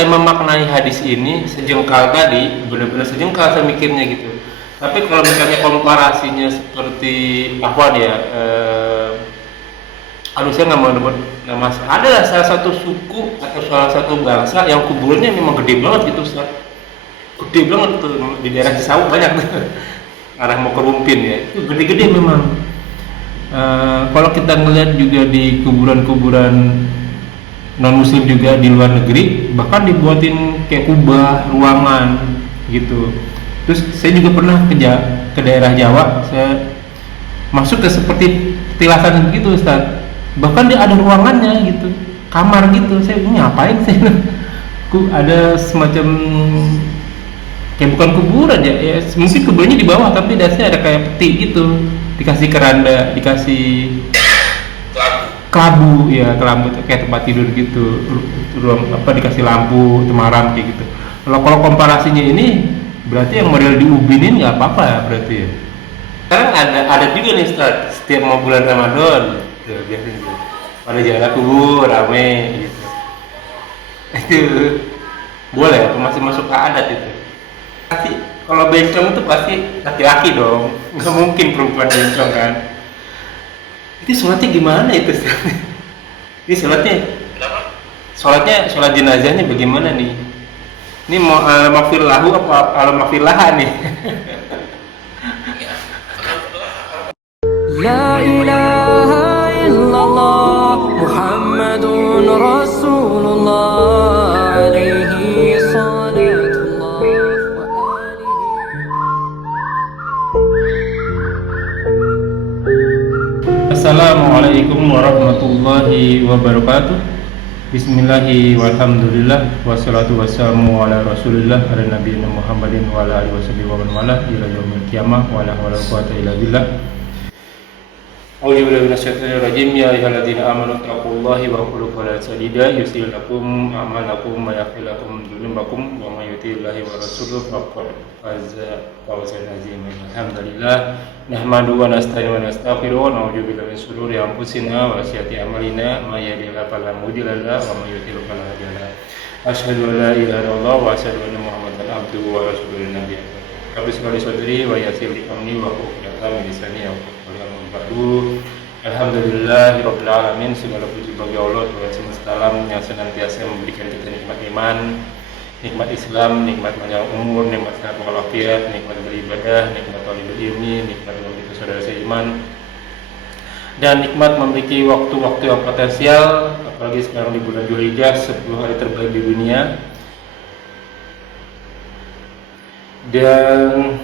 saya memaknai hadis ini sejengkal tadi, benar-benar sejengkal saya mikirnya gitu. Tapi kalau misalnya komparasinya seperti Ahwan ya, aduh saya nggak mau nyebut nama. Ada salah satu suku atau salah satu bangsa yang kuburannya memang gede banget gitu, Ustaz. Gede banget tuh di daerah Cisauk banyak tuh. Arah mau ke Rumpin ya, itu gede-gede memang. Kalau kita ngelihat juga di kuburan-kuburan non muslim juga di luar negeri, bahkan dibuatin kayak kubah ruangan gitu. Terus saya juga pernah ke daerah Jawa, saya masuk ke seperti petilasan begitu, Ustaz. Bahkan dia ada ruangannya gitu, kamar gitu. Saya ini ngapain sih? Ada semacam kayak bukan kuburan ya, ya mungkin kuburannya di bawah tapi dasarnya ada kayak peti gitu, dikasih keranda, dikasih kelabu ya, kelabu kayak tempat tidur gitu, ruang apa, dikasih lampu temaram kayak gitu. Kalau komparasinya ini berarti yang model di Ubin ini nggak apa-apa ya berarti ya. Sekarang ada juga nih Ustaz, setiap mau bulan Ramadan tuh biasanya tuh pada jalan kubur rame gitu. Itu boleh apa masih masuk ke adat itu? Pasti kalau bencong itu pasti laki-laki dong, nggak mungkin perempuan bencong kan. Itu sholatnya gimana itu? Ini sholat jenazahnya bagaimana nih? Ini mau maghfir lahu apa maghfir laha nih? La ilaha illallah Muhammadun Rasulullah alaihi salatullah wa alihi. Assalamualaikum warahmatullahi wabarakatuh. Bismillahi walhamdulillah wassalatu wassalamu ala rasulillah ala nabiyina Muhammadin wa ala alihi wasallam wa man wala ila yaumil qiyamah wa la hawla wa la quwwata illa billah. A'udzu billahi minasyaitonir rajim. Ya ayyuhalladzina amanu taqullaha wa qulu qawlan sadida yuslih lakum a'malakum wa yaghfir lakum dzunubakum wa may yuti'illahi wa rasulahu faqad faza fawzan 'aziman. Alhamdulillah nahmadu wa nasta'inu wa nastaghfiruh wa na'udzu billahi min shururi anfusina wa sayyiati a'malina may yahdihillahu fala mudilla lahu wa may yudlil fala hadiya lahu. Asyhadu an la ilaha illallah wa asyhadu anna Muhammadan abduhu wa rasuluhu nabiy. Rabbi shrah li sadri wa yassir li amri wa hlul 'uqdatam min lisani yafqahu qawli. Alhamdulillahirabbil alamin. Segala puji bagi Allah Tuhan semesta alam yang senantiasa memberikan kita nikmat iman, nikmat Islam, nikmat panjang umur, nikmat sehat walafiat, nikmat beribadah, nikmat talibul ilmi, nikmat memiliki saudara seiman, dan nikmat memiliki waktu-waktu yang potensial, apalagi sekarang di bulan Dzulhijjah, 10 hari terbaik di dunia. Dan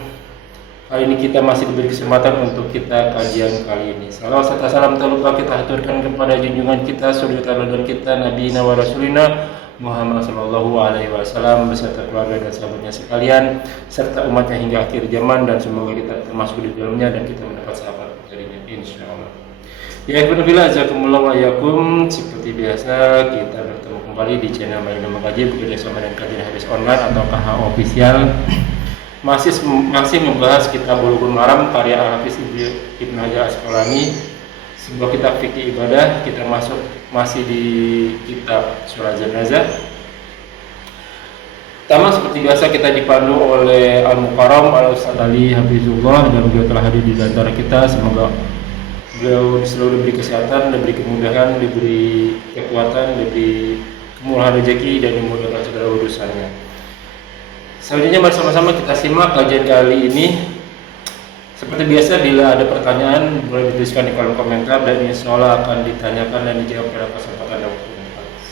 kali ini kita masih diberi kesempatan untuk kita kajian kali ini. Salawat serta salam tak lupa kita haturkan kepada junjungan kita, suri tauladan kita, Nabi wa Rasulina Muhammad sallallahu alaihi wasallam beserta keluarga dan sahabatnya sekalian serta umatnya hingga akhir zaman, dan semoga kita termasuk di dalamnya dan kita mendapat sahabat darinya insyaallah. Ya alhamdulillah, jazakumullah wa yakum. Seperti biasa kita bertemu kembali di channel Main Mengkaji bekerjasama dengan kajian hadis online atau KH official. Masih membahas kitab Bulughul Maram karya Al-Hafiz Ibnu Hajar Asqalani, sebuah kitab fikih ibadah. Kita masih di kitab sholat jenazah. Pertama seperti biasa kita dipandu oleh Al-Mukarram Al-Ustaz Ali Hafizullah, dan beliau telah hadir di antara kita. Semoga beliau selalu diberi kesehatan, diberi kemudahan, diberi kekuatan, diberi kemurahan rezeki, dan dimudahkan segala urusannya. Selanjutnya mari sama-sama kita simak kajian kali ini. Seperti biasa, bila ada pertanyaan boleh dituliskan di kolom komentar dan insya Allah akan ditanyakan dan dijawab pada kesempatan yang waktu.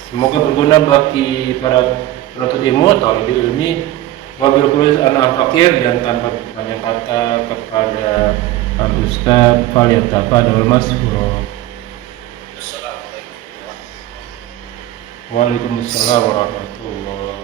Semoga berguna bagi para penuntut ilmu atau talibul ilmi. Wabil khulus ana al-fakir, dan tanpa banyak kata kepada Al-Ustaz falyatafadhal mashkura. Waalaikumsalam warahmatullahi wabarakatuh.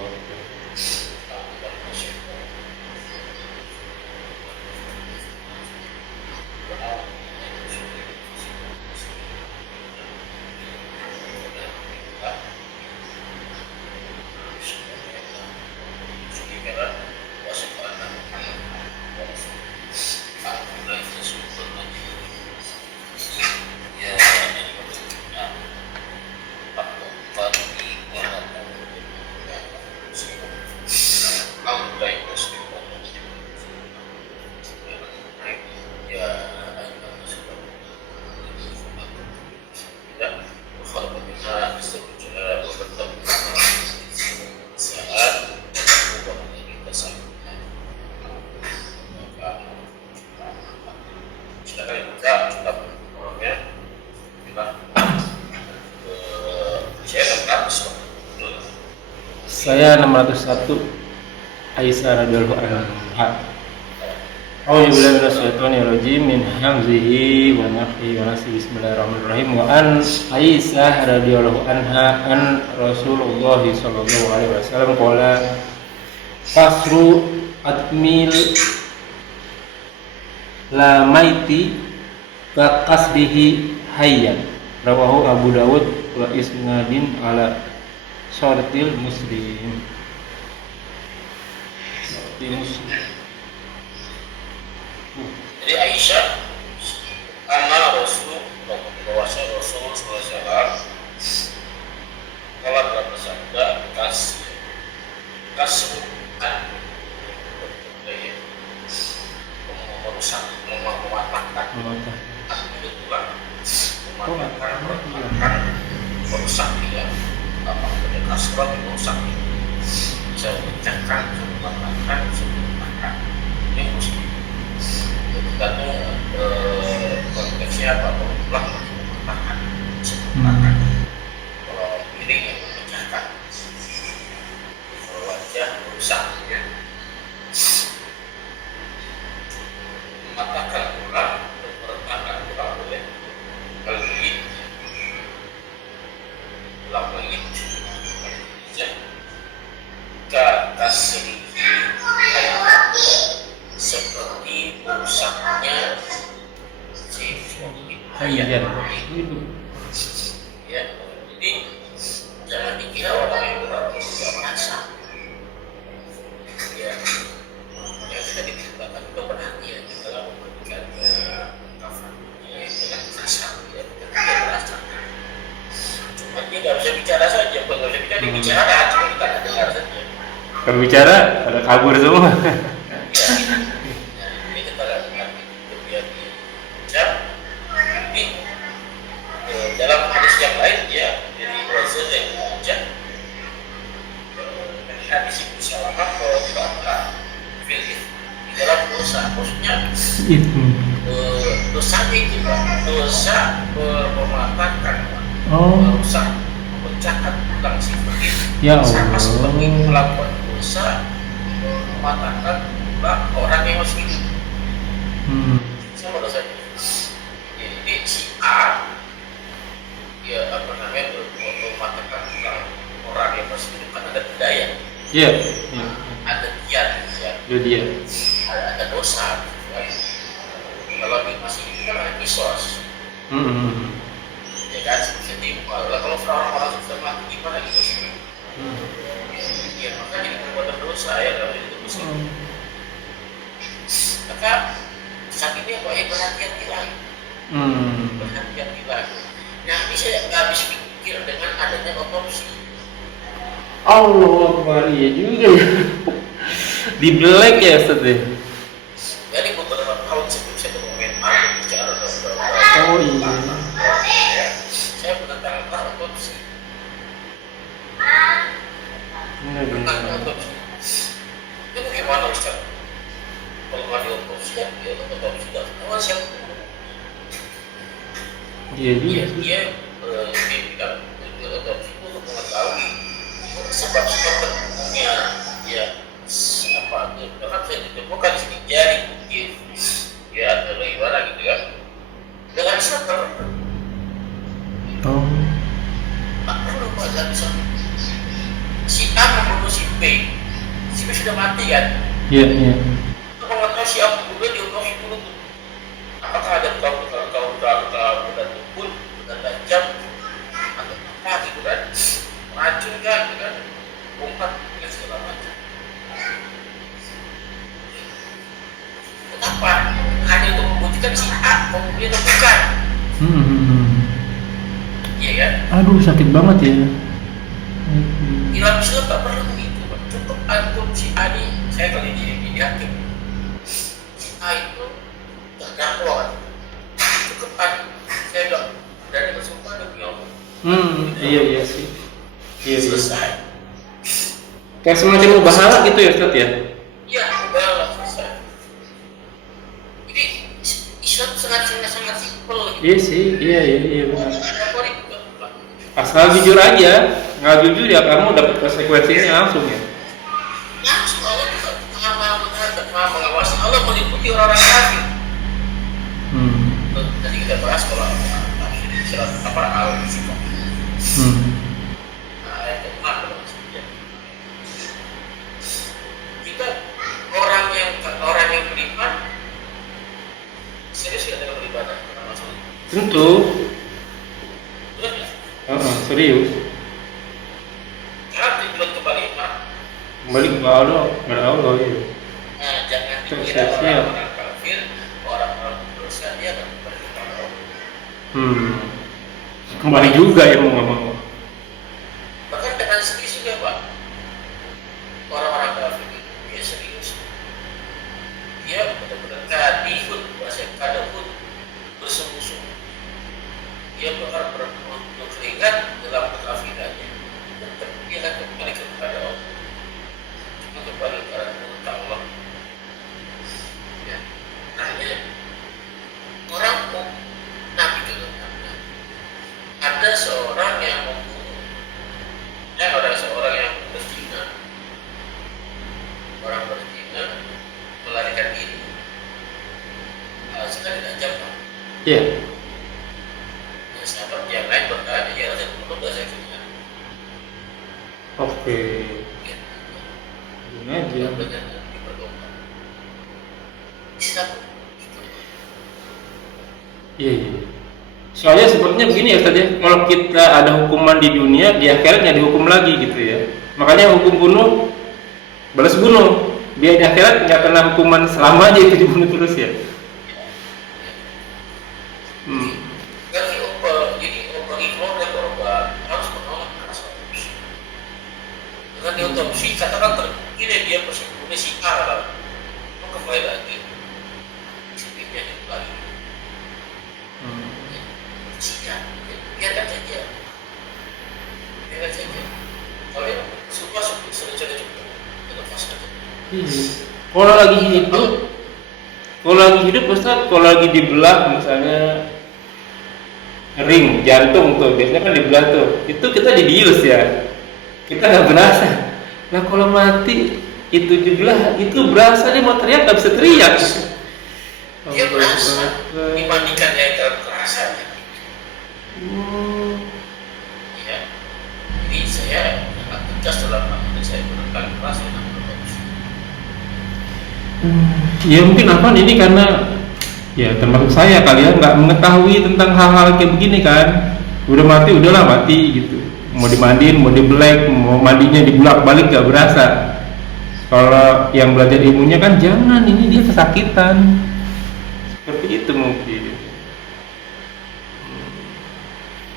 Saya 601 Aisyah radhiyallahu anha. A'udzu billahi minasyaitonir rajim min hamzihi wa nafthihi wa nafsihi. Bismillahirrahmanirrahim. Wa an Aisyah radhiyallahu anha an Rasulullah sallallahu alaihi wasallam qala fasru atmil la maiti ka qasbihi hayyan. Rawahu Abu Dawud wa isnadin ala syartil Muslim. Jadi Aisyah anna Rasul bahwasanya Rasul SAW kalau telah bersabda kasbukan merusak mematahkan itu tulang mematahkan merusak dia apa namanya kasrat merusak bisa memecahkan mematahkan mematahkan ini mesti tergantung konteksnya apa pelan mematahkan mematahkan kalau piring yang memecahkan kalau wajah merusak ya mematahkan tulang meretakkan tulang boleh kalau begitu tulang begitu kata sedikit seperti rusaknya si hayat itu ya, jadi jangan dikira orang yang berarti tidak merasa ya, yang sudah diceritakan itu perhatian dalam memberikan kafannya dengan kasar ya, tidak merasa cuma dia nggak bisa bicara saja, kalau nggak bisa bicara dia bicara cuma kita nggak dengar saja. Kalau bicara pada kabur semua. Ini kita lakukan kemudian dijam. Ini dalam hadis yang lain ya dari Rasul yang dijam. Hadis Ibnu Salamah bahwa kita di dalam dosa, maksudnya dosanya itu Pak, dosa mematahkan, merusak, memecahkan tulang seperti sama seperti melakukan dosa mematahkan tulang orang yang masih hidup. Sama dosanya. Jadi si A ya apa namanya mematahkan tulang orang yang masih hidup kan ada budaya. Iya. Ada kiat ya. Dia. Ada dosa. Ya. Kalau dia masih hidup kan ada kisos. Ya kan setimpal. Kalau orang-orang sudah mati gimana gitu sih? Ya makanya jadi perbuatan dosa ya kalau itu dosa. Maka sakitnya kok berhati-hati lagi. Berhati-hati lagi. Nah ini saya nggak habis pikir dengan adanya otopsi. Allah Akbar, iya juga ya. Di black ya Ustaz ya. Jadi beberapa tahun sebelum saya berkomentar bicara Oh iya. Ya, saya menentang otopsi. Tentang otopsi. Itu bagaimana Ustaz? Kalau nggak diotopsi ya otopsi tidak tahu siapa. Iya juga. Dia tidak otopsi itu untuk mengetahui sebab-sebab terbunuhnya ya apa itu bahkan saya ditemukan di sini jari mungkin ya atau bagaimana gitu kan dengan seter tak perlu pada bisa si A membunuh si B sudah mati kan Iya. untuk mengetahui si A membunuh diotopsi dulu tuh apakah ada luka benda tumpul benda tajam atau apa gitu kan racun kan gitu kan umpat dan segala macam. Kenapa? Hanya untuk membuktikan si A mempunyai atau bukan. Iya kan? Aduh sakit banget ya. Di dalam Islam tak perlu begitu. Cukup antum si A ini, saya kali ini hakim. Si A itu terdakwa. Cukup antum, saya bilang dari bersumpah demi Allah. Iya sih. Iya. Selesai. Kayak semacam mubahalah gitu ya Ustaz ya? Iya, mubahalah selesai. Jadi Islam sangat simpel gitu. Iya sih, iya benar. Ada koridor. Asal jujur aja, nggak jujur ya kamu dapat konsekuensinya langsung ya. Langsung Allah juga mengawasi, Allah meliputi orang-orang kafir. Tadi kita bahas kalau surat apa Al-Sifat. Ayat ke-6 maksudnya. Jika orang yang beriman serius tidak dalam beribadah, maksudnya. Tentu. Serius. Karena tujuan kembali Kembali ke Allah, kepada Allah ya. Nah, jangan dikira orang-orang kafir, orang-orang berdosa dia akan kembali kepada Allah. Kembali juga ya mau nggak mau. Bahkan dengan serius juga Pak, orang-orang kafir itu dia serius, dia benar-benar kadihun, bahasa kadahun, bersungguh-sungguh, dia bakal berkeringat dalam kekafirannya, tetap dia akan kembali kepada Allah, cuma kembali kepada Allah. Ya, hanya orang Nabi itu ada seorang yang membunuh, ada seorang yang berzina, orang berzina melarikan diri, sekali tidak jawab. Iya. Ya, sahabat yang lain bertanya, ya Rasul, belum saya punya. Oke. Ini aja. Dengan diperlukan. Islam. Iya. Soalnya sepertinya begini ya Ustaz ya, kalau kita ada hukuman di dunia, di akhirat nggak dihukum lagi gitu ya. Makanya hukum bunuh, balas bunuh. Dia di akhirat nggak kena hukuman selama aja itu dibunuh terus ya. Jadi bagi keluarga korban harus menolak rasa otopsi. Dengan diotopsi, katakan terbukti dia persekutuan si A lah, mau kembali lagi, sipirnya itu lagi. Siap, biarkan saja. Kalau yang suka sudah cukup, lepas saja. Kalau lagi hidup Ustaz, kalau lagi dibelah misalnya ring jantung tuh, biasanya kan dibelah tuh, itu kita dibius ya, kita nggak berasa. Nah kalau mati itu dibelah, itu berasa, dia mau teriak nggak bisa teriak. Dia berasa dibandingkan yang terasa. Ya, jadi saya sangat tegas dalam hal ini, saya menekan keras dengan berotopsi. Ya mungkin apa ini karena ya termasuk saya kali ya nggak mengetahui tentang hal-hal kayak begini kan. Udah mati udahlah mati gitu, mau dimandiin, mau dibelek, mau mandinya dibulak balik nggak berasa. Kalau yang belajar ilmunya kan jangan, ini dia kesakitan seperti itu mungkin.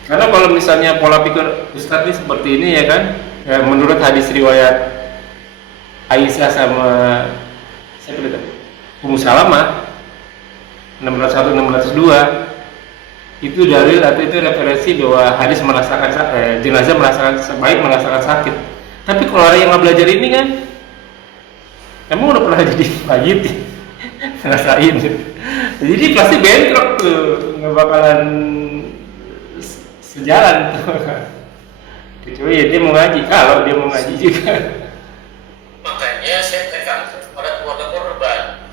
Karena kalau misalnya pola pikir Ustadz ini seperti ini ya kan, ya, menurut hadis riwayat Aisyah sama siapa itu? Ummu Salamah 601 602 itu dalil atau itu referensi bahwa hadis merasakan jenazah merasakan baik merasakan sakit. Tapi kalau orang yang nggak belajar ini kan, emang udah pernah jadi mayit ngerasain, jadi pasti bentrok tuh, nggak bakalan sejalan tuh. Kecuali ya dia mau ngaji, kalau dia mau ngaji juga. Makanya saya tekankan kepada keluarga korban,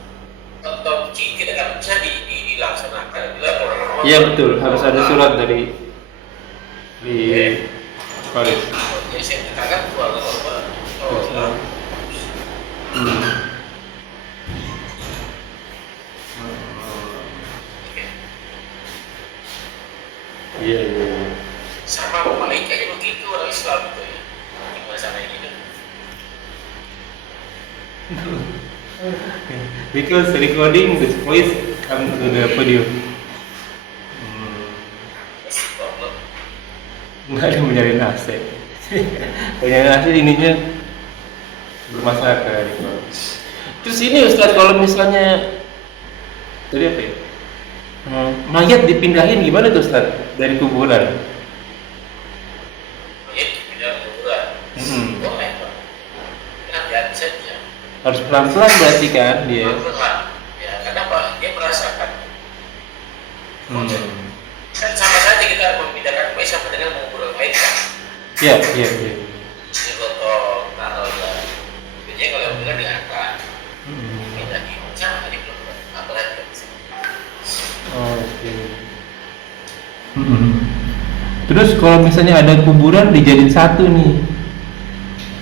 otopsi tidak akan bisa dilaksanakan bila orang-orang. Iya betul, harus ada surat dari Paris. Jadi saya tekankan keluarga korban. Iya. Sama malaikatnya begitu orang Islam itu ya. Gimana sana ini kan? Because recording this voice come to the podium. That's the problem. Nggak ada yang menyariin AC. Menyariin AC ininya bermasalah kan. Terus ini Ustaz, kalau misalnya tadi apa ya? Mayat dipindahin gimana tuh Ustaz dari kuburan? Mayat dipindah kuburan. Boleh Pak. Hati-hati saja. Harus pelan-pelan berarti kan dia. Pelan-pelan. Ya, karena Pak dia merasakan. Kan sama saja kita memindahkan mayat sama dengan mengubur mayat kan. Iya, iya, iya. Digotong, taruhnya. Biasanya kalau yang benar diangkat. Hmm. Ini lagi macam tadi belum apa lagi? Oke. Hmm. Terus kalau misalnya ada kuburan dijadiin satu nih,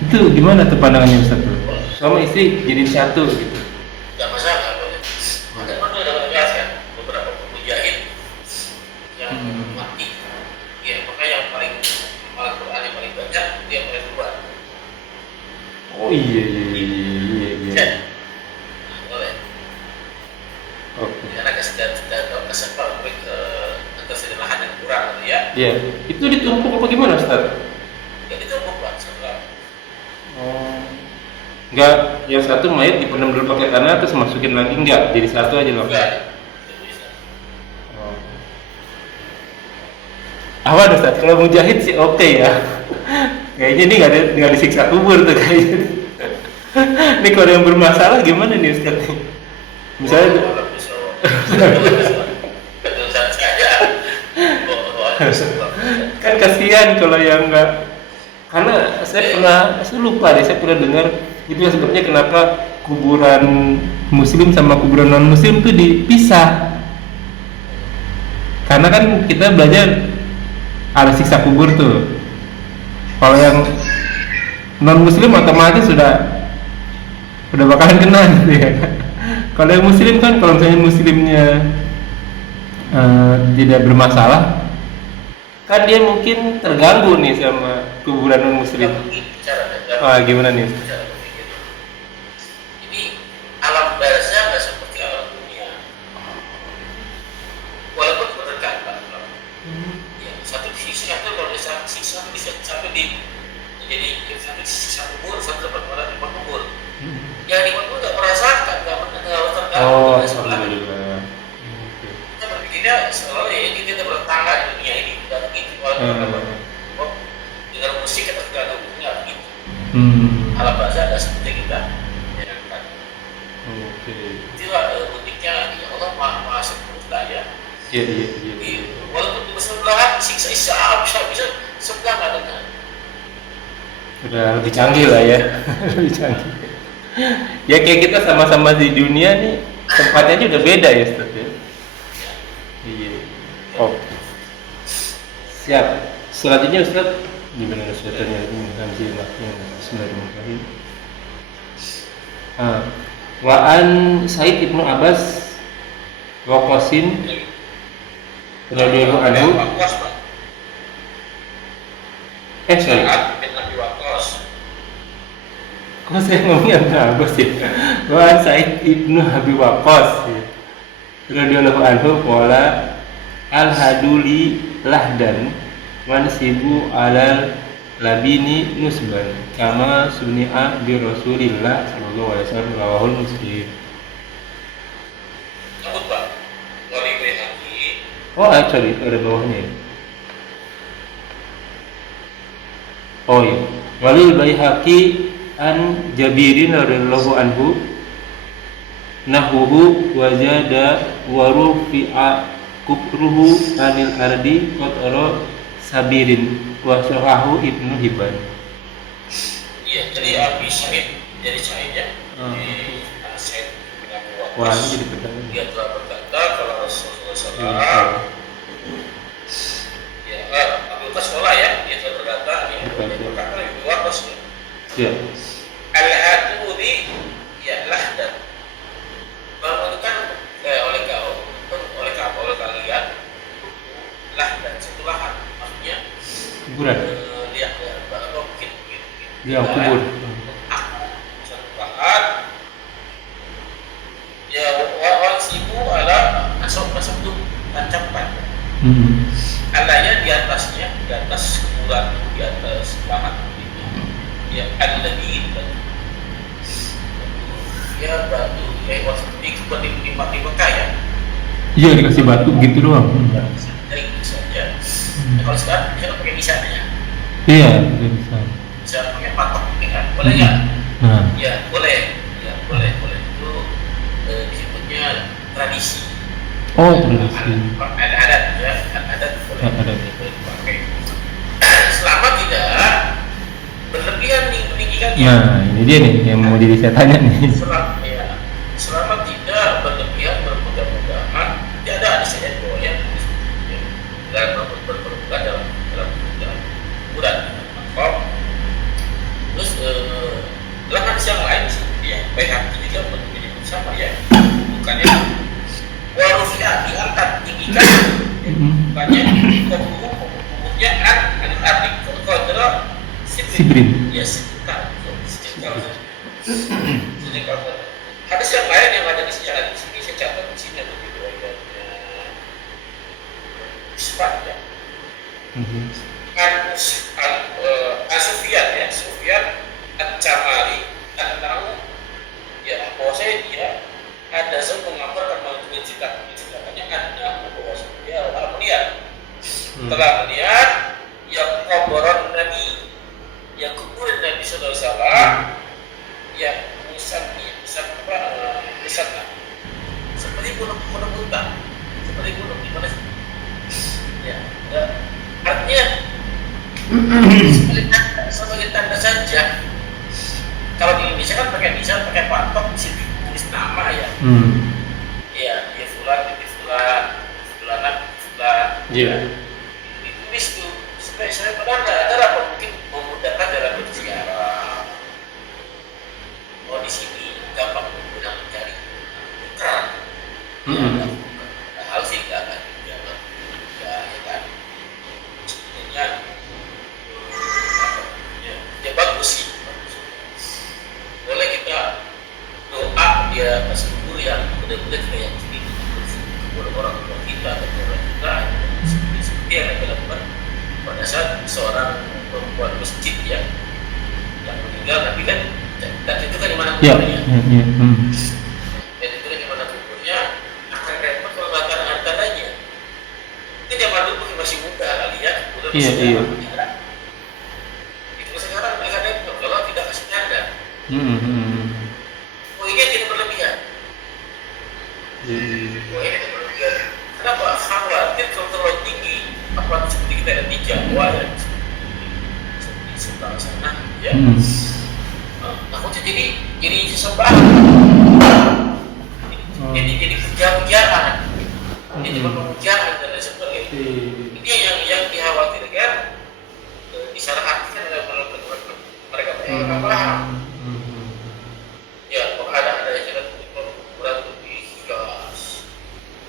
itu gimana tuh pandangannya Ustaz tuh? Sama istri jadiin satu gitu. Gak masalah boleh. Ada pernah dapat jelaskan beberapa mujahid yang mati. Ya maka yang paling malah Quran yang paling banyak dia paling keluar. Oh iya iya iya iya iya. Nah, boleh. Oke. Karena kesempatan ke kesederahan yang kurang ya. Iya. Itu ditumpuk apa gimana Ustaz? Ya ditumpuk Pak setelah. Oh. Enggak, yang satu mayat dipendam dulu pakai tanah terus masukin lagi enggak? Jadi satu aja langsung. Enggak. Itu bisa. Oh. Apa Ustaz? Kalau mujahid sih oke ya. Kayaknya ini nggak disiksa kubur tuh kayaknya. Ini kalau yang bermasalah gimana nih Ustaz? Misalnya kan kasihan kalau yang enggak, karena saya lupa deh, saya pernah dengar itu yang sebabnya kenapa kuburan muslim sama kuburan non muslim itu dipisah, karena kan kita belajar ada siksa kubur tuh. Kalau yang non muslim otomatis sudah bakalan kena gitu ya. Kalau yang muslim kan, kalau misalnya muslimnya tidak bermasalah, kan dia mungkin terganggu nih sama kuburan non muslim. Gimana nih? Ini alam barzah nggak seperti alam dunia, walaupun berdekatan. Ya, satu sisi itu kalau dia siksa bisa sampai jadi satu sisi kubur, satu dapat orang di kubur. Yang di kubur nggak merasakan, nggak terganggu. Alhamdulillah. Kita berpikirnya selalu ya kita bertangga di dunia ini, nggak begitu. Kalau dengar musik kita terganggu, nggak begitu. Alam barzah nggak seperti kita. Oke. Itulah uniknya ya Allah maha sempurna ya. Iya. Walaupun bersebelahan siksa bisa sebelah nggak dengar. Udah lebih canggih lah ya. Lebih canggih. Ya kayak kita sama-sama di dunia nih, tempatnya aja udah beda ya Ustaz ya. Iya. Oh. Siap. Selanjutnya Ustaz, gimana Ustaznya ini nanti maknya Bismillahirrahmanirrahim. Wa an Said Ibnu Abbas wa Qasim radhiyallahu anhu. Sorry. Kok saya ngomongnya Ibnu Abbas ya? Wa an Said Ibnu Abi Waqqas radhiyallahu anhu qala al-haduli lahdan mansibu alal labini nusban kama suni'a bi Rasulillah sallallahu alaihi wasallam rawahul Muslim. Cabut Pak. Wali Bayhaqi. Oh, sorry, ada bawahnya. Oh iya. Wali Bayhaqi an Jabirin radhiyallahu anhu nahuhu wajada wa rufi'a kubruhu anil ardi qatara sabirin wa sahahu Ibnu Hibban. Iya, jadi Abi Sa'id jadi Sa'id ya. Jadi Sa'id bin Abi Wah, Waqqas. jadi benar. Dia telah berkata kalau Rasulullah SAW ya, Abi Waqqas sekolah ya, dia telah berkata dia berkata Abi Waqqas ya. Al-haduli ya lahdan. Bangunkan oleh kalian lahdan satu lahan, maksudnya Kuburan. lihat bahwa mungkin Dia kubur. satu lahan ya orang sibu ala asal itu tancapkan alanya di atas kuburan, di atas lahan itu ya alladhi ya batu ya seperti di Mekah ya. Iya, dikasih batu gitu doang. Dari itu saja. Kalau sekarang bisa pakai misalnya. Iya, bisa. Bisa pakai patok kan? Boleh nggak? Nah, Ya boleh. Ya boleh. Itu disebutnya tradisi. oh tradisi. Ada adat ya, adat boleh. Adat. Boleh dipakai. Selama tidak Nah, ini dia nih yang mau jadi saya tanya nih. Selama tidak berlebihan berpegang-pegangan, tidak ada hadisnya bahwa ya dalam berpegang dalam bulan. Terus dalam hadis yang lain ya baik hati juga menjadi sama ya, bukannya warufiah diangkat tinggikan, bukannya pokoknya adik kodra Sibrin. ya sedekah. Hadis yang lain yang ada di sini saya catat di sini ada riwayatnya Isfat ya. Sufyan ya, Sufyan At-Camari tahu ya bahwasanya dia ada mengabarkan melalui ceritakannya ada bahwasanya dia telah melihat yang kuburan Nabi, yang kuburan Nabi Sallallahu Alaihi Wasallam yang misalnya seperti gunung Buntang, seperti gunung di mana ya, artinya sebagai tanda saja. Kalau di Indonesia kan pakai patok tulis nama ya. Ya, dia fulan, Iya. ditulis tuh. Saya padahal nggak ada apa mungkin memudahkan dalam berziarah. Oh di sini gampang mudah mencari. Hal sih nggak kan juga, ya kan. Sebenarnya ya bagus sih. Boleh kita doa dia masih guru yang benar-benar kita yakini kepada orang tua kita atau orang kita seperti yang dilakukan pada saat seorang perempuan masjid yang meninggal tapi kan dan itu kan di mana kuburnya dan itu kan di mana kuburnya akan repot kalau nggak ada tandanya. Itu zaman dulu masih muda kali ya, udah masih jarang. Itu sekarang mereka repot kalau tidak kasih tanda. Poinnya tidak berlebihan. Poinnya tidak berlebihan. Kenapa? Khawatir kalau terlalu tinggi, apalagi seperti kita ada di Jawa ya, seperti sebelah sana, ya. Takutnya jadi sesembahan. Jadi kerja-kerjaan. Jadi pekerjaan dan lain sebagainya. Ini yang dikhawatirkan. Di sana artinya mereka paham. Ya, ada jalan kurang lebih gas,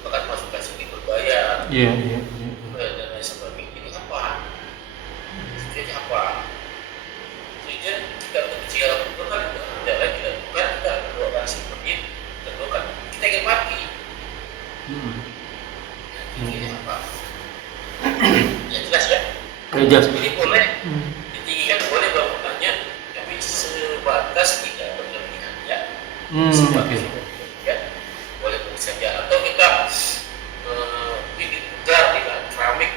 bahkan masuk ke sini berbayar. Iya. Dan lain sebagainya. Ini apa? Jadi apa? Jadi kita berbicara itu kan tidak lagi dilakukan, kita berdoa seperti tentukan kita ingin mati. Ini apa? Ya jelas ya. Jelas. Ini boleh ditinggikan, boleh bangunannya, tapi sebatas tidak berlebihan ya. Sebatas ya, boleh saja. Atau kita bikin gar dengan keramik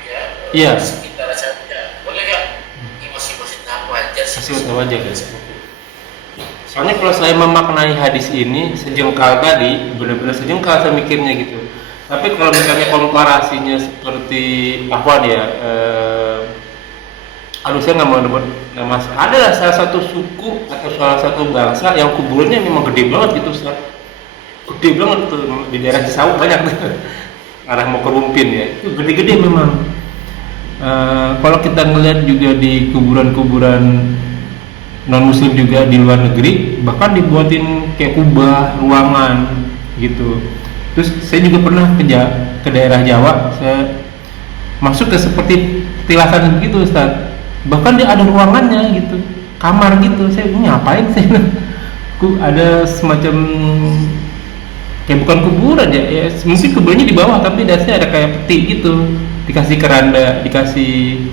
ya, sekitar saja. Boleh ya? Ini masih tahap wajar sih. Masih wajar ya. Soalnya kalau saya memaknai hadis ini sejengkal tadi, benar-benar sejengkal saya mikirnya gitu. Tapi kalau misalnya komparasinya seperti apa ya, saya nggak mau nyebut nama. Adalah salah satu suku atau salah satu bangsa yang kuburannya memang gede banget gitu, Ustaz. Gede banget tuh di daerah Cisauk banyak tuh. Arah mau ke Rumpin ya, itu gede-gede memang. Kalau kita ngelihat juga di kuburan-kuburan non muslim juga di luar negeri, bahkan dibuatin kayak kubah ruangan gitu. Terus saya juga pernah ke daerah Jawa, saya masuk ke seperti petilasan begitu, Ustaz. Bahkan dia ada ruangannya gitu, kamar gitu. Saya ngapain sih? Ada semacam kayak bukan kuburan ya, mungkin kuburannya di bawah tapi dasarnya ada kayak peti gitu, dikasih keranda, dikasih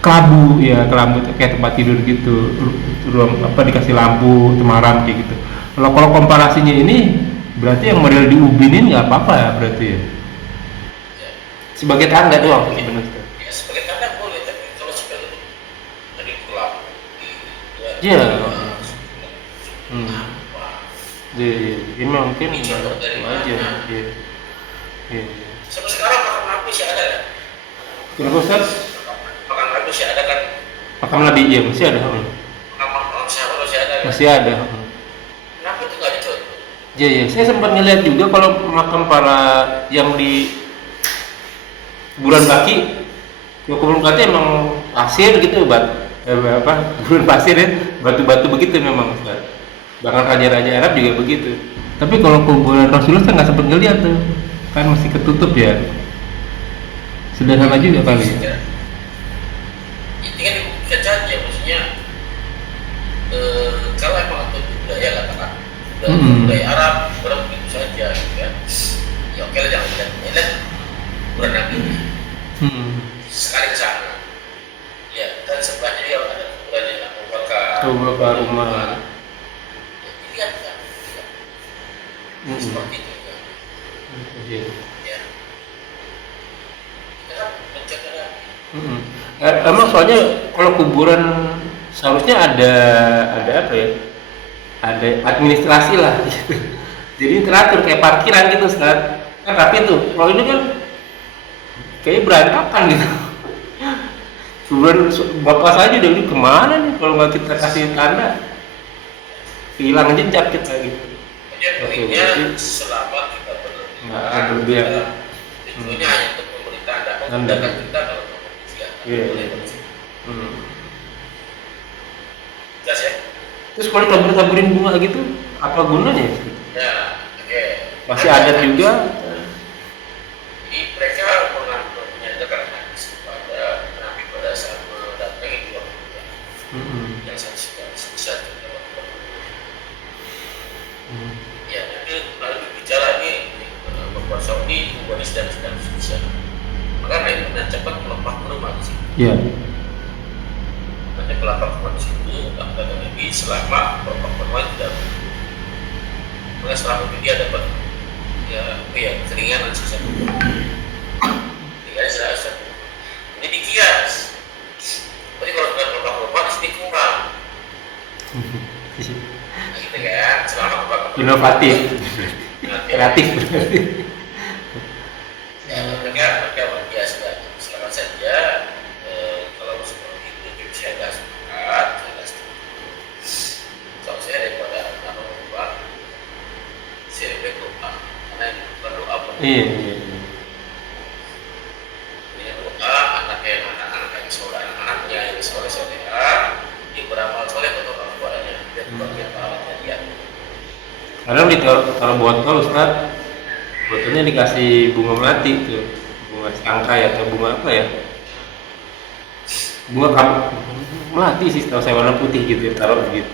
kelabu ya, kelambu kayak tempat tidur gitu, ruang dikasih lampu temaram kayak gitu. Kalau komparasinya ini berarti yang model di Ubin nggak apa-apa ya berarti ya, sebagai tanda doang sebenarnya. Ya sebagai tanda boleh, tapi kalau sebagai tadi kelambu ini mungkin aja. Sampai sekarang makam Nabi masih ada kan? Kenapa, Ustaz? Makam Nabi masih ada kan? Makam Nabi iya masih ada. Makam Masih ada. Kenapa itu nggak dicontoh? Iya, iya. Saya sempat ngeliat juga kalau makam para yang di kuburan kaki, ya kuburan kaki emang pasir gitu, kuburan pasir ya, batu-batu begitu memang, Ustaz. Bahkan raja-raja Arab juga begitu. Tapi kalau kuburan Rasulullah saya nggak sempat ngeliat tuh, kan masih ketutup ya. Sederhana juga kali ya. Ini kan dibuktikan saja, maksudnya kalau emang itu budaya katakan budaya Arab, orang begitu saja, gitu kan? Ya oke lah, jangan lihat kuburan Nabi. Sekali ke sana, ya, dan sebelahnya dia ada kuburannya Abu Bakar, Umar. Lihat kan, seperti itu kan. Iya. Ya, kita kan menjaga Nabi. Emang soalnya kalau kuburan seharusnya ada apa ya? Ada administrasi lah gitu. Jadi teratur kayak parkiran gitu, Ustaz. Kan rapi tuh. Kalau ini kan kayak berantakan gitu. Kuburan bapak saja udah ini kemana nih kalau nggak kita kasih tanda, hilang jejak kita gitu. Poinnya selama kita Nggak berlebihan. Tujuannya hanya untuk memberi tanda memudahkan kita kalau berkegiatan. Iya. Jelas ya? Terus kalau tabur-taburin bunga gitu, apa gunanya? Ya, oke. Masih adat juga. Jadi mereka menyandarkan hadis kepada Nabi pada saat mendatangi dua pemuda yang satu ya, Nabi lalu bicara ini membuat Saudi, Waris dan seterusnya. Maka Nabi dengan cepat melepas rumah di situ. Iya. Nanti pelapor rumah di situ, kata Nabi selama pelapor rumah tidak. Maka selama itu dia dapat keringanan sisa. Keringanan sisa. Ini dikias. Jadi kalau sudah pelapor rumah di sini kurang. Nah, gitu kan, selama pelapor Inovatif, kreatif. Ya, mereka biasa. Selamat saja. Kalau seperti itu saya nggak sepakat, kalau saya daripada berubah, saya lebih berubah karena ini perlu apa? Iya. Ini doa anak-anak yang soleh, anak-anaknya yang soleh, dia beramal soleh untuk orang tuanya, dia bagian pahalanya dia. Kadang ditaruh botol, Ustaz. Botolnya dikasih bunga melati tuh, bunga tangkai atau bunga apa ya? Bunga melati sih, setahu saya warna putih gitu, taruh begitu.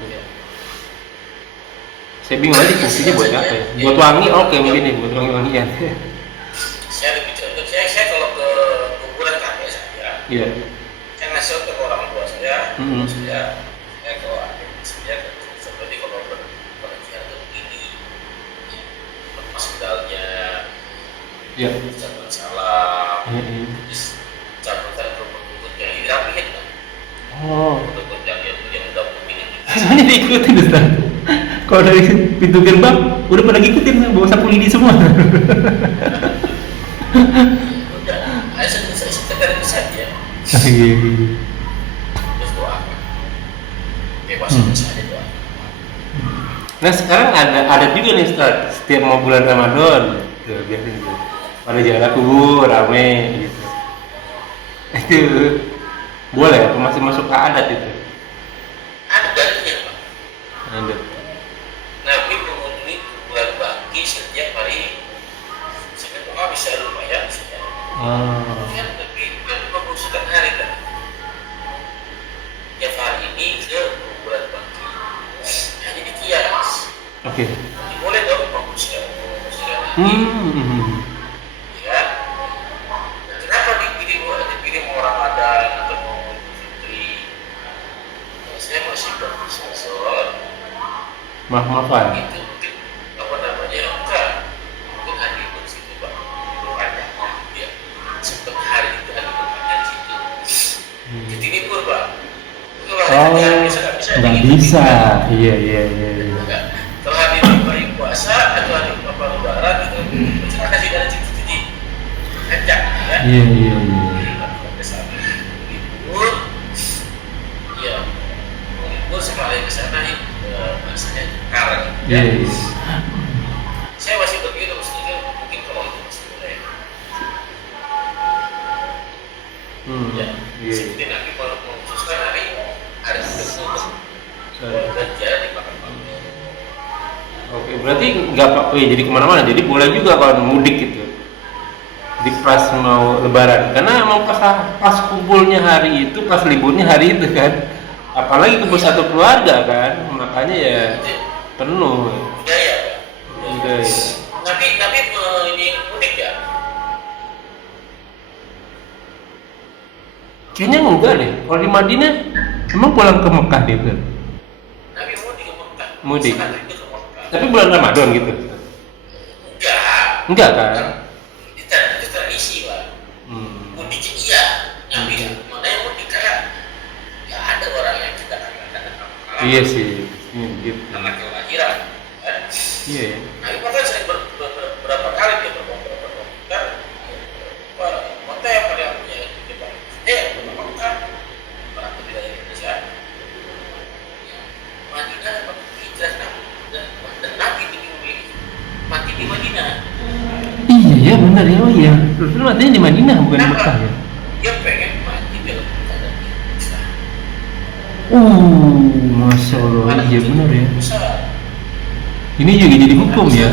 Saya bingung aja fungsinya buat apa ya? Buat wangi, oke mungkin nih, buat wangi-wangian. Saya lebih contoh, saya kalau ke kuburan kakek saya, Iya. saya ngasih ke orang tua saya, saya ke adik saya, seperti kalau berpergian ke begini, lepas sendalnya, Iya. ucapan salam, terus catatan rumput-rumputnya dirapihin kan? Oh. Rumput yang udah begini. Soalnya diikutin, Ustaz. Kalau dari pintu gerbang udah pada ngikutin, bawa sapu lidi semua. Udah, saya sekedar itu saja. Iya. Terus doakan. Bebasin saja doa. Nah sekarang ada juga nih, Ustaz, setiap mau bulan Ramadan tuh biasanya tuh pada jalan kubur rame gitu. Itu boleh apa masih masuk ke adat itu? Ada dalilnya, Pak. Ada. Nabi mengunjungi kuburan baki setiap hari. Senin doa bisa lumayan saja. Kan tapi mengusulkan hari kan. Tiap hari ini ke kuburan baki. Hanya dikias. Oke. Boleh dong mengusulkan hari. Ya. Nah, kenapa dikirim orang Ramadan atau mau Fitri? Saya masih berpikir Maaf-maafan. itu mungkin apa namanya enggak mungkin hari itu situ Pak banyak ya sempat hari itu hari bertanya di situ jadi ini pun Pak kalau hari itu biasa nggak bisa Iya. enggak. Kalau hari hari puasa atau hari apa lebaran itu kita kasih dari cuci ajak ya Iya. ke sana libur ya libur sekali ke sana misalnya karang Yes. saya masih begitu maksudnya mungkin kalau itu masih boleh ya Iya. seperti Nabi kalau memutuskan hari tertentu kerja di makan malam. Oke, berarti nggak apa, jadi kemana-mana. Jadi boleh juga kalau mudik gitu. Di pas mau Lebaran, karena emang pas kumpulnya hari itu, pas liburnya hari itu kan. Apalagi kumpul satu keluarga kan, makanya ya penuh. Budaya Udah. Nabi ini mudik ya. Kayaknya enggak deh. Kalau di Madinah, emang pulang ke Mekah dia kan? Nabi mudik ke Mekah. Mudik. Sangat rindu ke Mekah. Tapi bulan Ramadan gitu. Enggak kan? Itu tradisi Pak. Mudik iya. Nabi mana yang mudik karena ya ada orang yang kita katakan Iya sih. Gitu. anak kelahiran. Iya ya. Nabi bahkan sering berapa kali dia berkomentar kota yang paling punya kita kota orang tidak Indonesia Madinah dapat hijrah dan Nabi mati di Madinah. Iya ya benar ya, oh iya. Rasul matinya di Madinah bukan di Mekah ya. Dia pengen mati dalam keadaan Islam. Masya Allah, iya benar ya. Besar. Ini juga jadi hukum ya.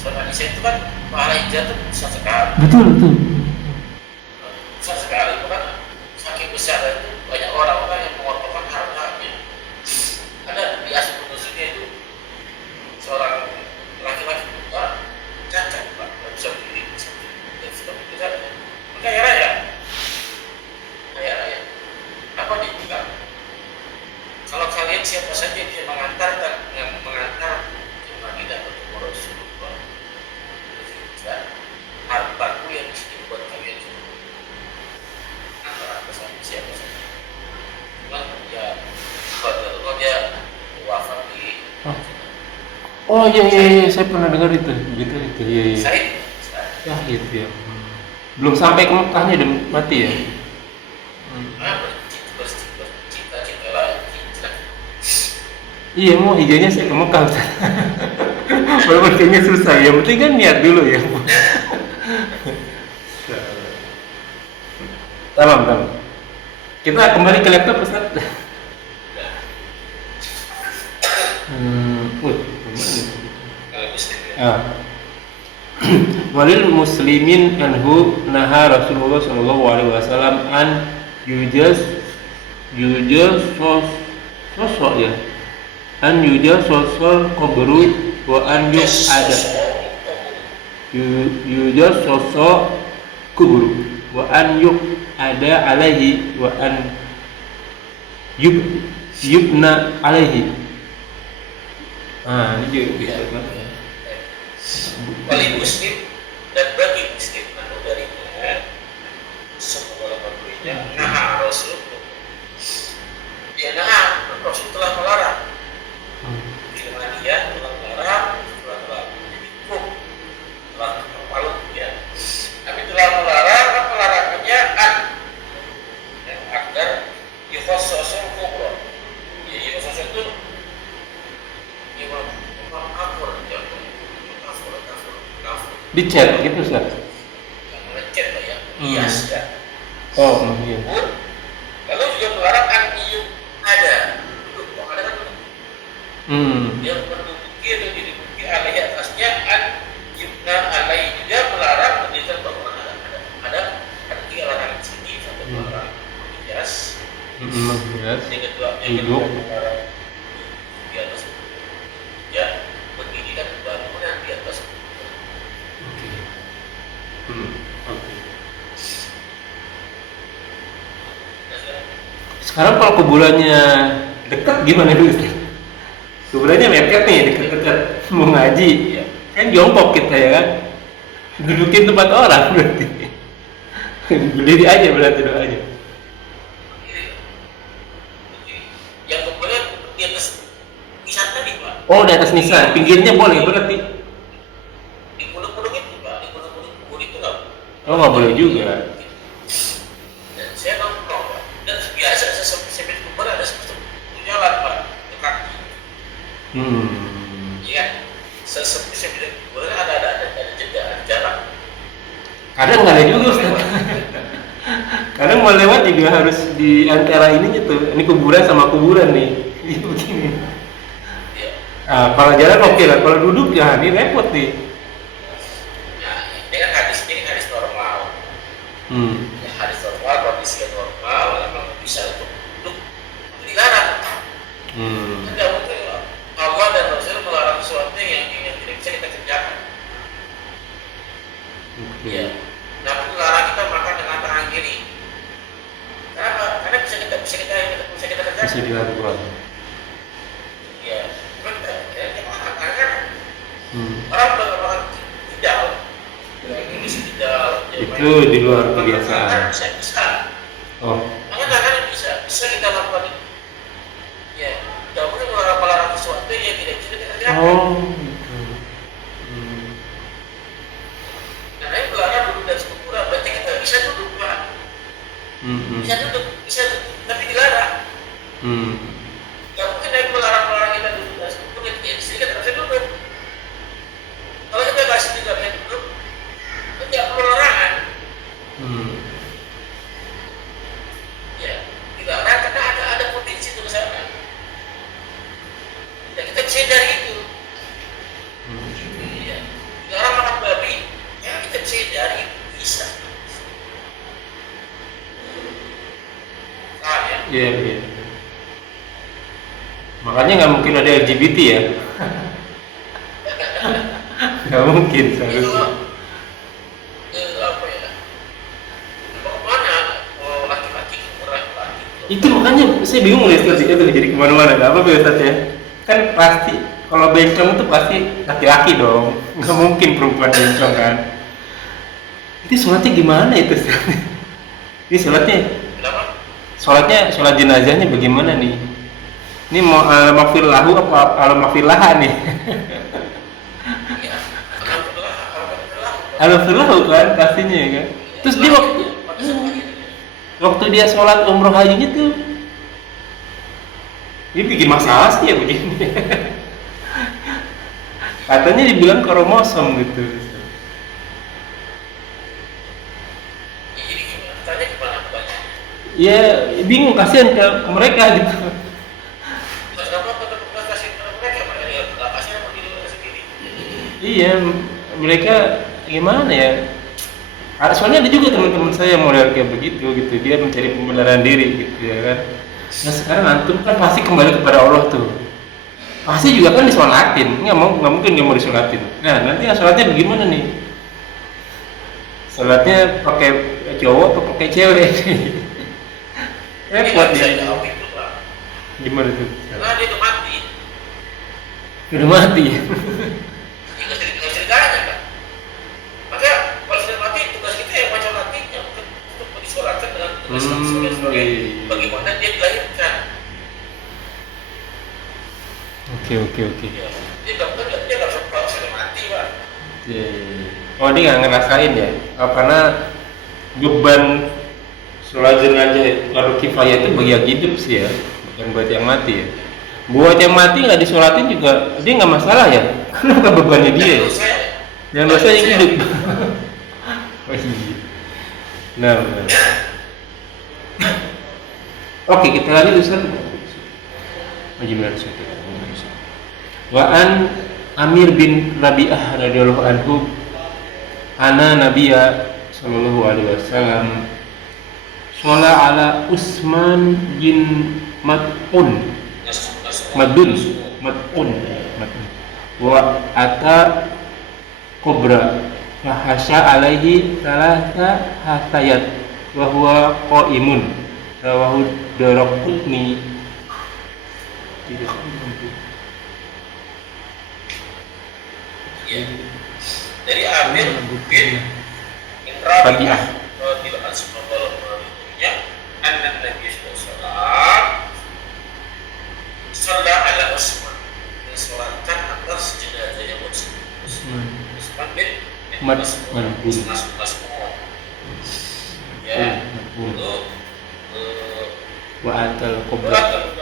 Soal Indonesia itu kan pahala hijrah itu besar sekali. Betul. Besar sekali, bukan saking besar itu banyak orang-orang yang mengorbankan hartanya. Ada di asal penusuknya itu seorang laki-laki tua cacat Pak, nggak bisa berdiri, dan sudah begitu saja. Kaya raya, apa dia bilang? Kalau kalian siapa saja dia mengantar ke Madinah untuk Rasulullah, hartaku yang di sini buat kalian semua. Antara apa saja siapa saja. Cuma ya kalau dia wafat di Oh iya, saya pernah dengar itu. Gitu iya. Said. Ya gitu ya. Belum sampai ke Mekahnya udah mati ya. Bercita-cita lah hijrah. Iya mau hijaunya saya ke Mekah. Walaupun kayaknya susah, yang penting kan niat dulu ya. Tamam. Kita kembali ke laptop Ustaz. Kalau muslim ya. Walil muslimin anhu naha Rasulullah sallallahu alaihi wasallam an yujas sosok ya. An yujas sosok kubru wa an yuk ada. Yujas sosok kubru wa an yuk ada alaihi wa an yubna alaihi. Ini juga bisa kan? Wali muslim dan bagi muslim anu darinya semua lakukannya nah Rasul Rasul telah melarang firman dia telah melarang telah kepala ya tapi telah melarang apa larangannya agar yukhososul kubro ya yukhososul itu kafir Dicet gitu Ustaz. yang melecet lah ya hias ya Iya. lalu juga melarang aniyum ada duduk ada kan dia menduduki atau diduduki alaihi atasnya yubna alaihi juga melarang menunjukkan bahwa ada tiga larangan sini satu melarang hias yang kedua melarang di atas ya berdiri kan bangunan di atas. Sekarang kalau kuburannya dekat gimana dulu Ustaz? Kuburannya mepet nih, dekat-dekat mau ngaji, kan jongkok kita ya kan? Dudukin tempat orang berarti. Berdiri aja berarti doanya. Yang kuburan di atas nisan tadi Pak. Oh di atas nisan, pinggirnya boleh berarti? Di gunung-gunung itu Pak, di gunung-gunung kubur itu nggak. Oh nggak boleh juga. Dan saya nongkrong Pak. Dan biasa saya sampai kubur ada seperti jalan Pak, ke kaki. Iya, seperti kuburan ada jeda, ada jarak. Kadang nggak ada juga Ustaz. Kadang mau lewat juga harus di antara ininya tuh. Ini kuburan sama kuburan nih. Iya begini. Iya. Kalau jalan oke lah. Kalau duduk ya ini repot nih. Nah, ini kan hadis normal. Ya, hadis normal, kondisi yang normal, memang bisa untuk duduk, itu dilarang. Tidak mungkin Allah dan Rasul melarang sesuatu yang tidak bisa kita kerjakan. Iya. Nabi melarang kita makan dengan tangan kiri. Kenapa? Karena bisa kita kerjakan. Bisa dilakukan. Iya. Kita makan kan? Orang makan tidak. Ini bisa tidak. Itu di luar kebiasaan. Bisa. Oh. Makanya bisa kita lakukan itu. Ya, tidak boleh melarang sesuatu yang tidak bisa kita kerjakan. Oh, gitu. Nah, ini melarang duduk dan kuburan, berarti kita bisa duduk, Pak. Bisa duduk, tapi dilarang. Tidak mungkin Nabi melarang kita duduk dan kuburan, jadi kita bisa duduk. Kalau kita kasih tidak bisa duduk, itu tidak perlu larangan. Ya, dilarang karena ada potensi itu ke sana. Dan kita bisa dari itu. Iya. Dilarang makan babi, ya kita bisa dari itu bisa. Paham ya? Iya. Makanya nggak mungkin ada LGBT ya. Nggak mungkin seharusnya. Apa ya? Kemana? Oh, laki-laki kurang laki. Itu makanya saya bingung lihat itu jadi kemana-mana. Nggak apa-apa ya Ustaz ya. Kan pasti kalau bencong itu pasti laki-laki dong. Nggak mungkin perempuan bencong kan. Itu sholatnya gimana itu Ustaz? Ini Kenapa? sholat jenazahnya bagaimana nih? Ini mau al-maghfir lahu apa al-maghfir laha nih? Ya, alhamdulillah. Al-maghfir lahu kan pastinya ya kan. Terus dia waktu dia sholat umroh hajinya tuh dia bikin masalah sih ya begini. Katanya dibilang kromosom gitu. Jadi gimana? Tanya gimana banyak? Ya bingung kasihan ke mereka gitu. Kenapa kasih mereka? Mereka kasih apa di luar sendiri? Iya mereka gimana ya? Soalnya ada juga teman-teman saya model kayak begitu gitu. Dia mencari pembenaran diri gitu ya kan. Nah sekarang antum kan pasti kembali kepada Allah tuh. Pasti juga kan disolatin, nggak mungkin nggak mau disolatin. Nah nanti sholatnya bagaimana nih? Sholatnya pakai cowok atau pakai cewek? Repot Saya dia. jawab itu, Pak. Gimana tuh? Karena dia udah mati. Udah mati. Nggak bisa ditanya, Pak. Maka kalau sudah mati, tugas kita yang macam matinya untuk disolatkan dengan tugas sebagai bagaimana dia dilahirkan. Oke. Ya, dia nggak sudah mati, Pak. Oh dia nggak ngerasain ya? Oh, karena beban sholat jenazah fardu kifayah itu bagi yang hidup sih ya, bukan buat yang mati ya. Buat yang mati nggak disolatin juga dia nggak masalah ya, karena bukan bebannya dia. Yang dosa yang hidup. Oh iya. Nah. Oke kita lanjut Ustaz. Gimana Ustaz? Wa an Amir bin Rabi'ah radhiyallahu anhu ana Nabiyya sallallahu alaihi wasallam sholat ala Utsman bin Mad'un wa ata kubra fahasya alaihi salasa hasayat wa huwa qaimun rawahu Daraqutni. Dari Amir bin Rabi'ah radhiyallahu anhu anna Nabi sallallahu sholat ala Utsman, disolatkan atas jenazahnya Utsman bin Mas'ud. Ya, itu wa atal kubra lalu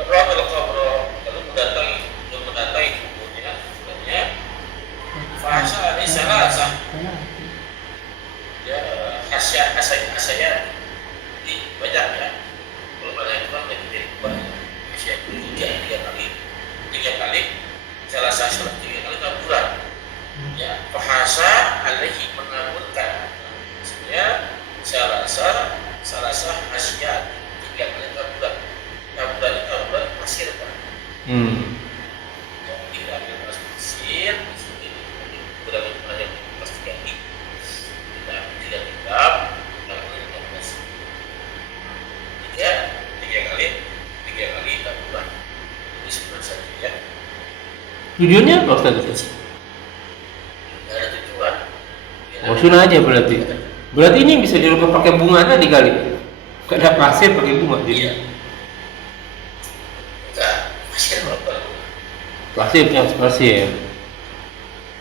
mendatangi sholat 3 kali taburan. Ya, bahasa alaihi menaburkan. Maksudnya salah asyat 3 kali taburan. Taburan pasir Pak. Jadi ambil pasir, berapa banyak pasti ganti. Kita ambil 3 tingkap, kita ambil 15. 3 kali taburan. Ini sebenarnya saja ya. Tujuannya apa Ustaz? Tidak ada tujuan. Oh, sunnah aja berarti. Berarti ini bisa dirubah pakai bunga tadi kali. Gak ada pasir pakai bunga jadi. Iya. Enggak, pasir apa? Pasir yang pasir.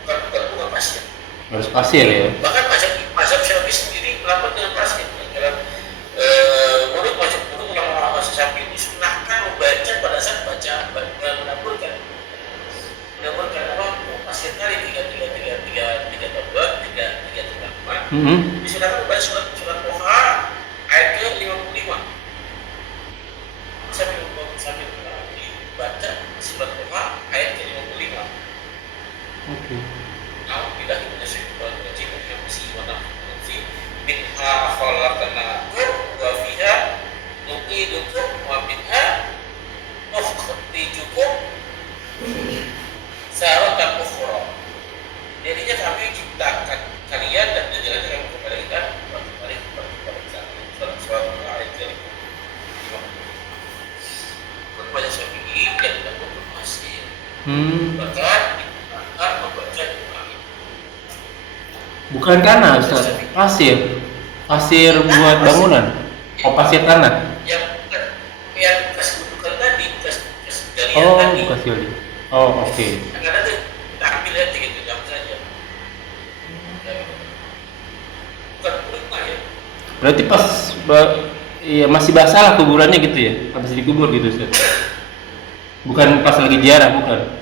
Bukan bunga pasir. Harus pasir ya. Bahkan mazhab Syafi'i sendiri melakukan dengan pasir. Dalam menurut mazhab ulama Syafi'i disunahkan membaca pada saat menaburkan apa? Pasir kali 3 taburan, 3 tengah. Disunahkan membaca surat Toha ayat ke-55. Sambil dibaca surat Toha ayat ke-55. Oke. Alhamdulillah kita syukur wajib berhamsi wa nafsi minha khalaqnakum wa fiha nu'idukum wa minha nukhrijukum taratan ukhra. Jadinya kami ciptakan kalian dan menjadikan kami kepada kita kembali kepada kita. Surat ayat ke-55. Berbaca Syafi'i dan tidak berpasir. Bahkan digunakan membaca doa. Bukan tanah Ustaz, pasir buat bangunan. Oh, pasir tanah. Yang bekas gundukan tadi, bekas galian Oh, tadi. bekas gali. Oh, oke. Yang ada tuh kita ambil aja gitu, jam saja. Bukan rumah ya. Berarti ya masih basah lah kuburannya gitu ya, habis dikubur gitu Ustaz. Bukan pas lagi ziarah, bukan.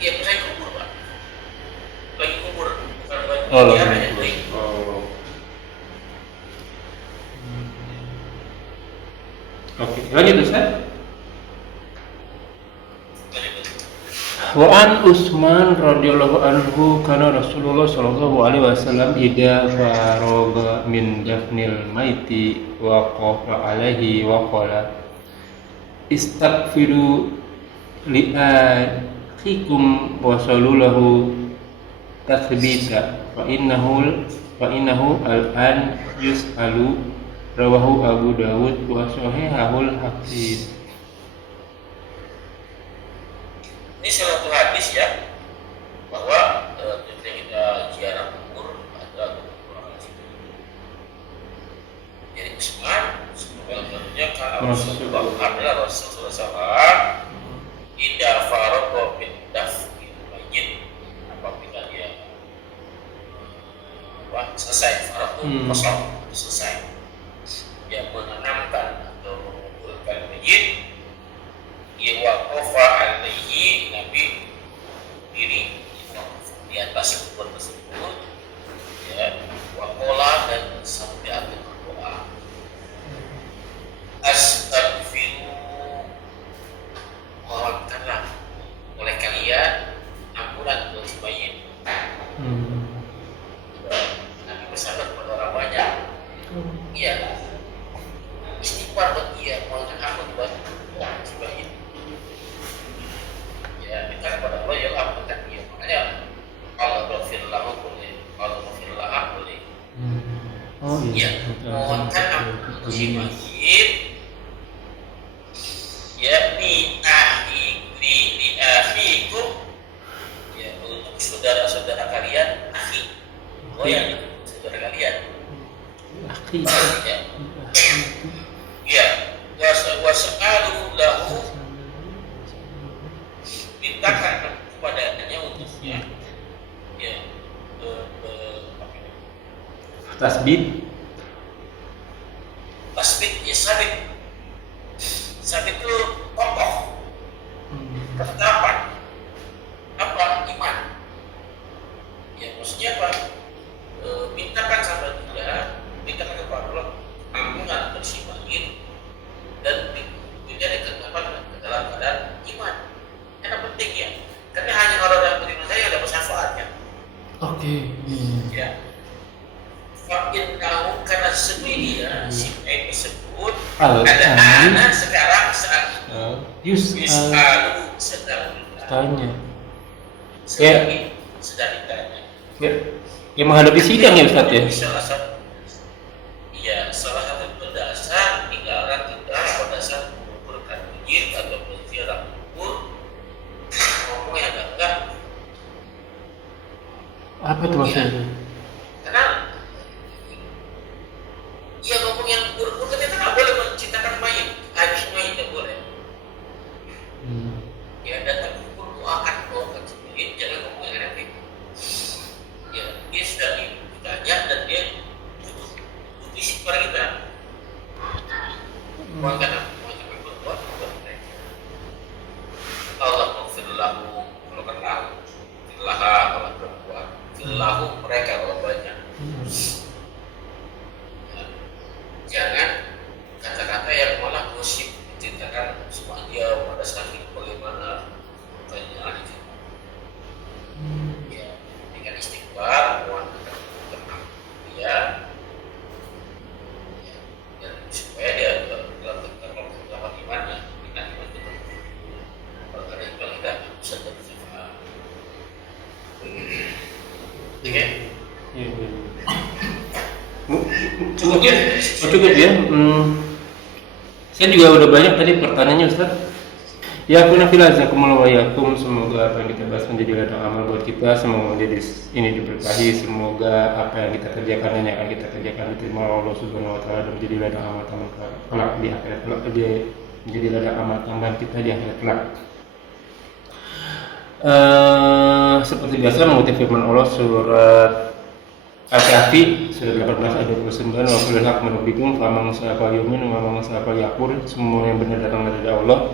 Iya, saya kubur Pak. Lagi kubur, bukan lagi Oh, lagi ziarah ya. kubur. Oh. Oke, lanjut Ustaz. Wa an Utsman radhiyallahu anhu kana Rasulullah sallallahu alaihi wasallam idza faragha min dafnil maiti wa qafa alaihi wa qala istaghfiru li akhikum wa sallallahu tathbita fa innahu al-an yus'alu rawahu Abu Dawud wa sahihahul Hakim. Ini salah satu hadis ya, bahwa ketika kita ziarah kubur ada orang di situ. Jadi Utsman sebenarnya kalau adalah Rasulullah SAW tidak faraqo bin dafnil mayyit, apabila dia selesai faraq kosong selesai, dia menenangkan atau mengumpulkan mayyit. Ya waqafa alaihi, Nabi diri di atas kubur tersebut, ya waqala dan sambil berdoa astaghfiru, mohonkanlah oleh kalian ampunan untuk si mayit. Nabi bersahabat kepada orang banyak, iya istighfar buat dia, mohonkan ampun buat si mayit. Ya, minta kepada Allah ya ampunkan dia. Makanya Allah berfirman boleh, Allah berfirman boleh. Oh iya. Mohonkan ampunan untuk si mayit. Ya li akhikum, ya untuk saudara-saudara kalian, akhi. Oh ya, saudara kalian. Akhi. Ya. Ya, wasa'alu lahu, mintakan kepadanya untuknya, ya, Tasbih. ya sabit itu kokoh, ketetapan, apa iman, ya maksudnya apa? Mintakan sama dia, mintakan kepada Allah ampunan untuk si mayit dan menjadikan apa dalam keadaan iman. Yang penting ya, karena hanya orang yang menerima saya dapat syafaatnya. Oke. Ya. Makin tahu karena sesungguhnya si A tersebut ada sekarang saat Yus'alu sedang tanya. Sedang ditanya. Ya menghadapi sidang ya Ustaz ya. Salah satu berdasar tinggalan kita pada saat mengumpulkan ujit atau menziarah kubur ngomong yang enggak. Apa itu maksudnya? Karena dia ngomong yang buruk-buruk ternyata nggak boleh menciptakan mayat, habis mayat nggak boleh. Ya datang kubur doakan sendiri, jangan ngomong yang negatif. Ya dia sudah ditanya dan dia butuh isi kepada kita. Maka macam berbuat mereka. Allah maghfirlahu kalau kenal, filaha kalau berbuat, filahu mereka kalau banyak. Jangan kata-kata yang malah gosip menceritakan semua dia pada saat itu bagaimana banyak itu. Ya, dengan istighfar, mohon tenang dia, dan supaya dia dalam terlalu gimana, kita itu. Kalau ada yang kita bisa bersama. Oke. Cukup ya. Saya juga udah banyak tadi pertanyaannya Ustaz. Ya aku nafilazakumullah wa yakum, semoga apa yang kita bahas menjadi ladang amal buat kita, semoga menjadi ini diberkahi, semoga apa yang kita kerjakan dan yang akan kita kerjakan diterima oleh Allah Subhanahu wa taala dan menjadi ladang amal tambahan kelak di akhirat kelak, menjadi ladang amal tambahan kita di akhirat kelak. Seperti biasa mengutip firman Allah surat Al-Kahfi surat 18 ayat 29, wa qulil haq min rabbikum faman syaa'a yu'min wa man syaa'a yakfur. Semua yang benar datang dari Allah.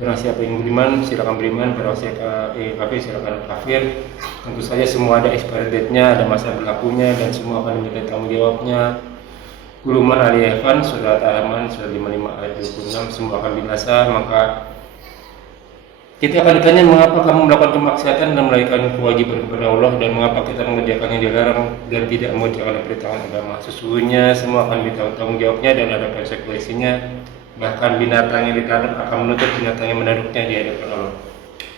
Barang siapa yang beriman silakan beriman, barang siapa kafir silakan kafir. Tentu saja semua ada expiry date-nya, ada masa berlakunya dan semua akan diminta tanggung jawabnya. Quluman aliyafan surat Al-Rahman surat 55 ayat 26, semua akan binasa. Maka kita akan ditanya mengapa kamu melakukan kemaksiatan dan melakukan kewajiban kepada Allah, dan mengapa kita mengerjakan yang dilarang dan tidak mengerjakan perintah agama. Sesungguhnya semua akan ditanggung jawabnya dan ada konsekuensinya. Bahkan binatang yang ditangkap akan menuntut binatang yang menaduknya di hadapan Allah.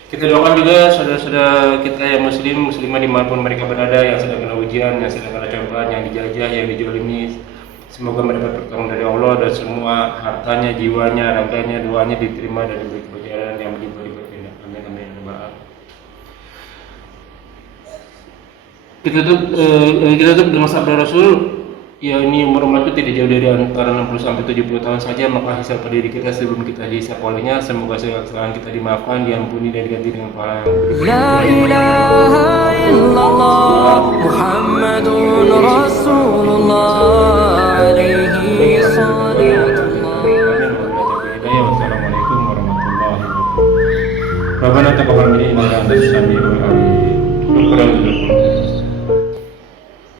Kita doakan juga saudara-saudara kita yang muslimah dimanapun mereka berada, yang sedang kena ujian, yang sedang kena cobaan, yang dijajah, yang dijolimi. Semoga mendapat pertolongan dari Allah dan semua hartanya, jiwanya, raganya, doanya diterima dan diberi kebahagiaan yang berlimpah. Kita tutup dengan sabda Rasul, ya ini umur itu tidak jauh dari antara 60 sampai 70 tahun saja, maka hisab pada diri kita sebelum kita dihisab olehnya. Semoga segala kesalahan kita dimaafkan, diampuni dan diganti dengan pahala yang berlimpah. La ilaha illallah Muhammadun Rasulullah alaihi salatullah. Wassalamualaikum warahmatullahi wabarakatuh. Rabbana taqabbal minna innaka antas samiul alim.